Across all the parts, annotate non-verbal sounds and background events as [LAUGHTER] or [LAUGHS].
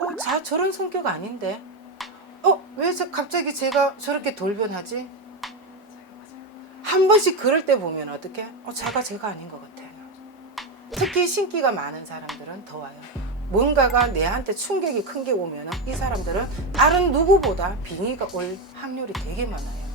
어, 자 저런 성격 아닌데. 어, 왜 저 갑자기 제가 저렇게 돌변하지? 한 번씩 그럴 때 보면 어떻게? 어, 자가 제가 아닌 것 같아요. 특히 신기가 많은 사람들은 더 와요. 뭔가가 내한테 충격이 큰 게 오면 이 사람들은 다른 누구보다 빙의가 올 확률이 되게 많아요.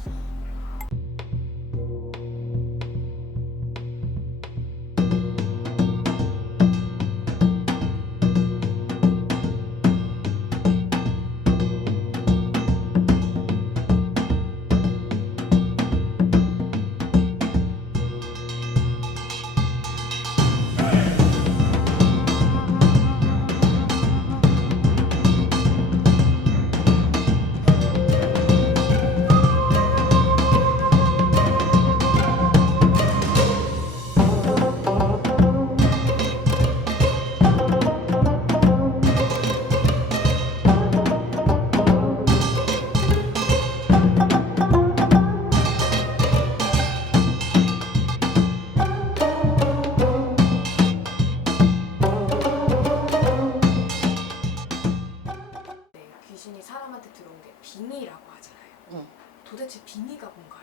빙의라고 하잖아요. 응. 도대체 빙의가 뭔가요?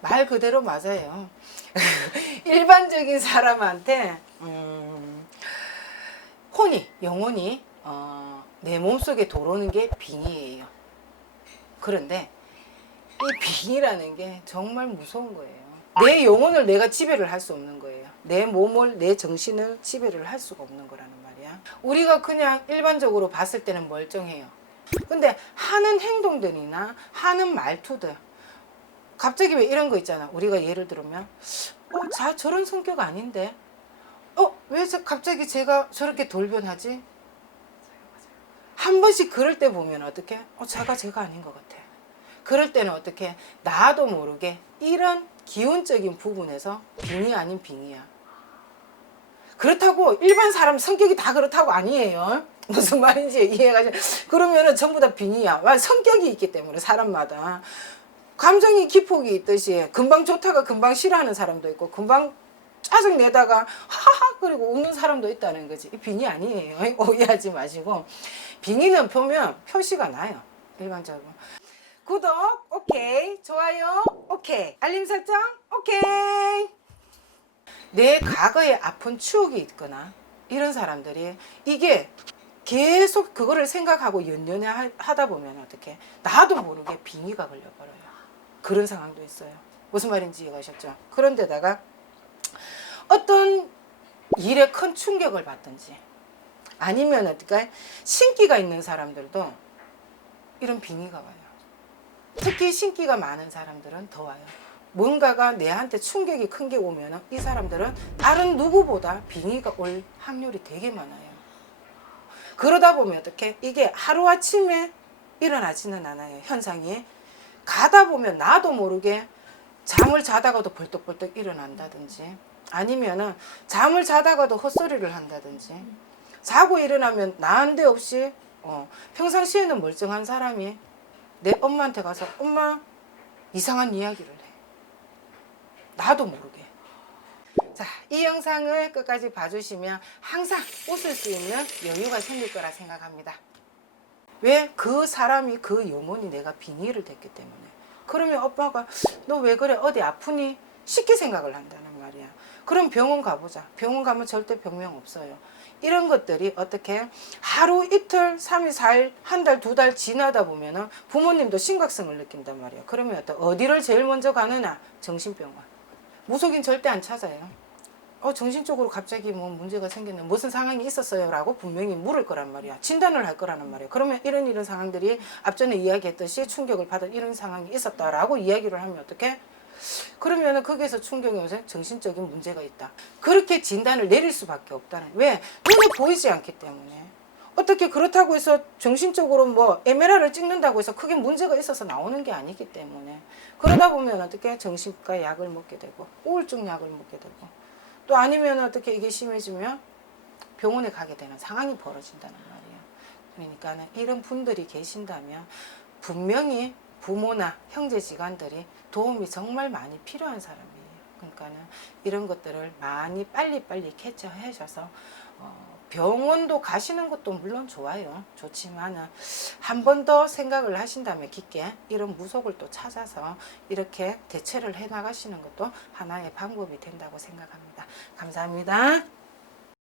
말 그대로 맞아요. [LAUGHS] 일반적인 사람한테 음, 혼이 영혼이 어, 내 몸속에 들어오는 게 빙의예요. 그런데 이 빙의라는 게 정말 무서운 거예요. 내 영혼을 내가 지배를 할 수 없는 거예요. 내 몸을 내 정신을 지배를 할 수가 없는 거라는 말이야. 우리가 그냥 일반적으로 봤을 때는 멀쩡해요. 근데 하는 행동들이나 하는 말투들 갑자기 왜 이런 거 있잖아. 우리가 예를 들면, 어, 자, 저런 성격 아닌데? 어, 왜 저 갑자기 제가 저렇게 돌변하지? 한 번씩 그럴 때 보면 어떻게? 어, 자가 제가 아닌 것 같아. 그럴 때는 어떻게? 나도 모르게 이런 기운적인 부분에서 빙이 아닌 빙이야. 그렇다고 일반 사람 성격이 다 그렇다고 아니에요. 무슨 말인지 이해가 좀. 그러면은 전부 다 빙이야. 와, 성격이 있기 때문에 사람마다. 감정이 기폭이 있듯이 금방 좋다가 금방 싫어하는 사람도 있고 금방 짜증 내다가 하하 그리고 웃는 사람도 있다는 거지. 이 빙의 아니에요. [LAUGHS] 오해하지 마시고 빙의는 보면 표시가 나요. 일반적으로. 구독 오케이 좋아요 오케이 알림 설정 오케이 내 과거에 아픈 추억이 있거나 이런 사람들이 이게 계속 그거를 생각하고 연연해 하- 하다 보면 어떻게 나도 모르게 빙의가 걸려버려요. 그런 상황도 있어요. 무슨 말인지 이해가셨죠? 그런데다가 어떤 일에 큰 충격을 받든지 아니면 어떻게 신기가 있는 사람들도 이런 빙의가 와요. 특히 신기가 많은 사람들은 더 와요. 뭔가가 내한테 충격이 큰 게 오면 이 사람들은 다른 누구보다 빙의가 올 확률이 되게 많아요. 그러다 보면 어떻게 이게 하루아침에 일어나지는 않아요. 현상이. 가다 보면 나도 모르게 잠을 자다가도 벌떡벌떡 일어난다든지 아니면은 잠을 자다가도 헛소리를 한다든지 자고 일어나면 난데없이 어, 평상시에는 멀쩡한 사람이 내 엄마한테 가서 엄마 이상한 이야기를 해. 나도 모르게. 자, 이 영상을 끝까지 봐주시면 항상 웃을 수 있는 여유가 생길 거라 생각합니다. 왜? 그 사람이 그 영혼이 내가 빙의를 됐기 때문에. 그러면 오빠가 너 왜 그래? 어디 아프니? 쉽게 생각을 한다는 말이야. 그럼 병원 가보자. 병원 가면 절대 병명 없어요. 이런 것들이 어떻게 하루 이틀, 삼일사일 한 달, 두 달 지나다 보면은 부모님도 심각성을 느낀단 말이야. 그러면 어디를 제일 먼저 가느냐? 정신병원. 무속인 절대 안 찾아요. 어, 정신적으로 갑자기 뭐 문제가 생겼네. 무슨 상황이 있었어요? 라고 분명히 물을 거란 말이야. 진단을 할 거라는 말이야. 그러면 이런 이런 상황들이 앞전에 이야기했듯이 충격을 받은 이런 상황이 있었다라고 이야기를 하면 어떻게? 그러면은 거기에서 충격이 오서 정신적인 문제가 있다. 그렇게 진단을 내릴 수밖에 없다는. 왜? 눈에 보이지 않기 때문에. 어떻게 그렇다고 해서 정신적으로 뭐 에메랄을 찍는다고 해서 크게 문제가 있어서 나오는 게 아니기 때문에 그러다 보면 어떻게 정신과 약을 먹게 되고 우울증 약을 먹게 되고 또 아니면 어떻게 이게 심해지면 병원에 가게 되는 상황이 벌어진다는 말이에요. 그러니까 는 이런 분들이 계신다면 분명히 부모나 형제지간들이 도움이 정말 많이 필요한 사람이에요. 그러니까는 이런 것들을 많이 빨리빨리 캐치하셔서 어, 병원도 가시는 것도 물론 좋아요. 좋지만은 한 번 더 생각을 하신다면 깊게 이런 무속을 또 찾아서 이렇게 대처를 해 나가시는 것도 하나의 방법이 된다고 생각합니다. 감사합니다.